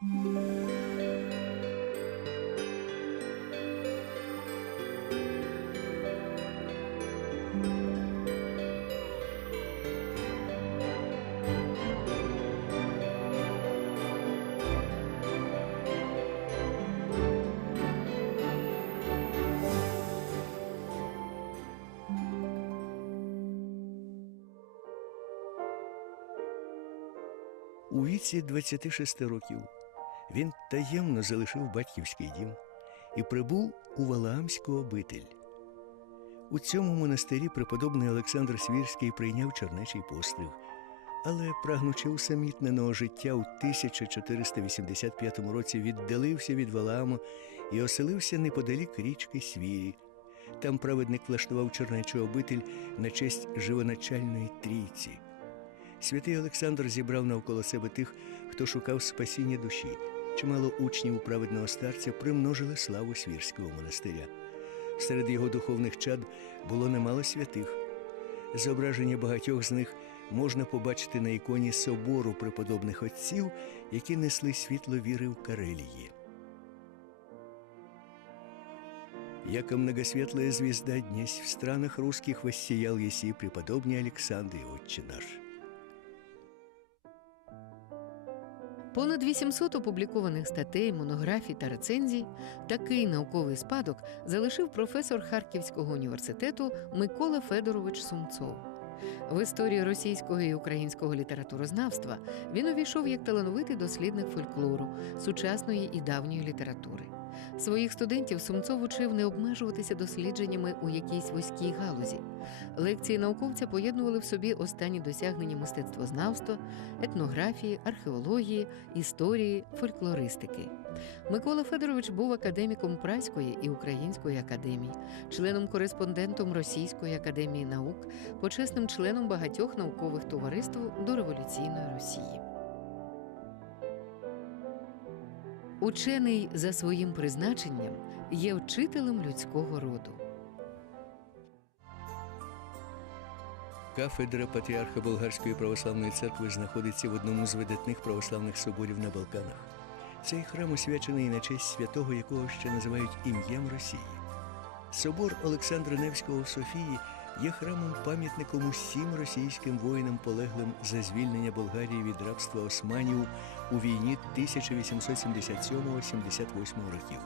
У віці 26 років він таємно залишив батьківський дім і прибув у Валаамську обитель. У цьому монастирі преподобний Олександр Свірський прийняв чернечий постриг, але, прагнучи усамітненого життя, у 1485 році віддалився від Валааму і оселився неподалік річки Свірі. Там праведник влаштував чернечу обитель на честь живоначальної трійці. Святий Олександр зібрав навколо себе тих, хто шукав спасіння душі. Чимало учнів праведного старця примножили славу Свірського монастиря. Серед його духовних чад було немало святих. Зображення багатьох з них можна побачити на іконі собору преподобних отців, які несли світло віри в Карелії. Яко многосветлая звезда днесь в странах русских воссиял еси преподобный Александр и Отче наш. Понад 800 опублікованих статей, монографій та рецензій такий науковий спадок залишив професор Харківського університету Микола Федорович Сумцов. В історії російського і українського літературознавства він увійшов як талановитий дослідник фольклору, сучасної і давньої літератури. Своїх студентів Сумцов учив не обмежуватися дослідженнями у якійсь вузькій галузі. Лекції науковця поєднували в собі останні досягнення мистецтвознавства, етнографії, археології, історії, фольклористики. Микола Федорович був академіком Праської і Української академії, членом-кореспондентом Російської академії наук, почесним членом багатьох наукових товариств до революційної Росії. Учений за своїм призначенням є вчителем людського роду. Кафедра патріарха Болгарської православної церкви знаходиться в одному з видатних православних соборів на Балканах. Цей храм освячений на честь святого, якого ще називають ім'ям Росії. Собор Олександра Невського в Софії є храмом пам'ятником усім російським воїнам, полеглим за звільнення Болгарії від рабства османів у війні 1877-78 років.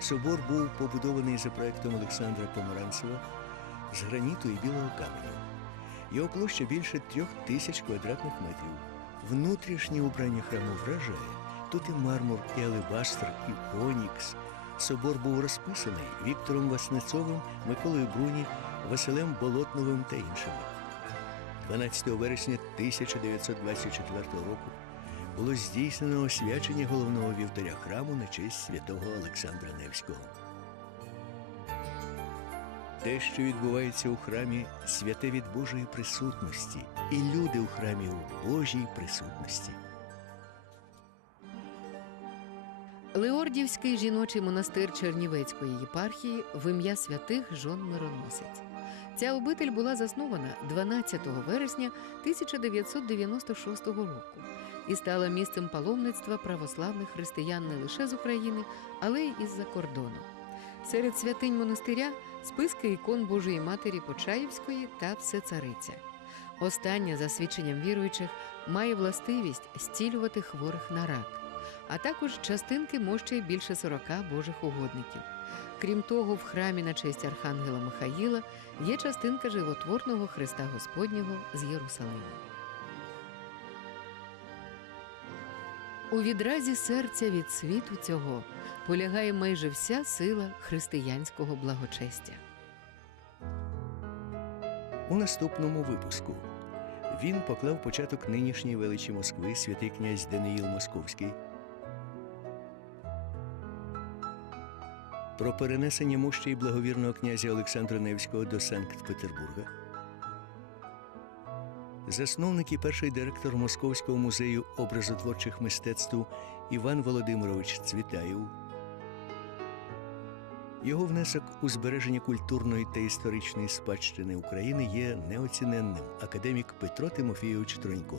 Собор був побудований за проектом Олександра Помаранцева з граніту і білого каменю. Його площа більше трьох тисяч квадратних метрів. Внутрішнє убрання храму вражає. Тут і мармур, і алебастр, і онікс. Собор був розписаний Віктором Васнецовим, Миколою Бруні, Василем Болотновим та іншими. 12 вересня 1924 року було здійснено освячення головного вівтаря храму на честь святого Олександра Невського. Те, що відбувається у храмі, святе від Божої присутності, і люди у храмі у Божій присутності. Леордівський жіночий монастир Чернівецької єпархії в ім'я святих жон мироносець. Ця обитель була заснована 12 вересня 1996 року і стала місцем паломництва православних християн не лише з України, але й із-за кордону. Серед святинь монастиря списки ікон Божої Матері Почаївської та Всецариця. Остання, за свідченням віруючих, має властивість зцілювати хворих на рак, а також частинки мощей більше 40 божих угодників. Крім того, в храмі на честь Архангела Михаїла є частинка животворного Христа Господнього з Єрусалиму. У відразі серця від світу цього полягає майже вся сила християнського благочестя. У наступному випуску він поклав початок нинішній величі Москви святий князь Даниїл Московський. Про перенесення мощей благовірного князя Олександра Невського до Санкт-Петербурга. Засновник і перший директор Московського музею образотворчих мистецтв Іван Володимирович Цвітаєв. Його внесок у збереження культурної та історичної спадщини України є неоціненним. Академік Петро Тимофійович Тронько.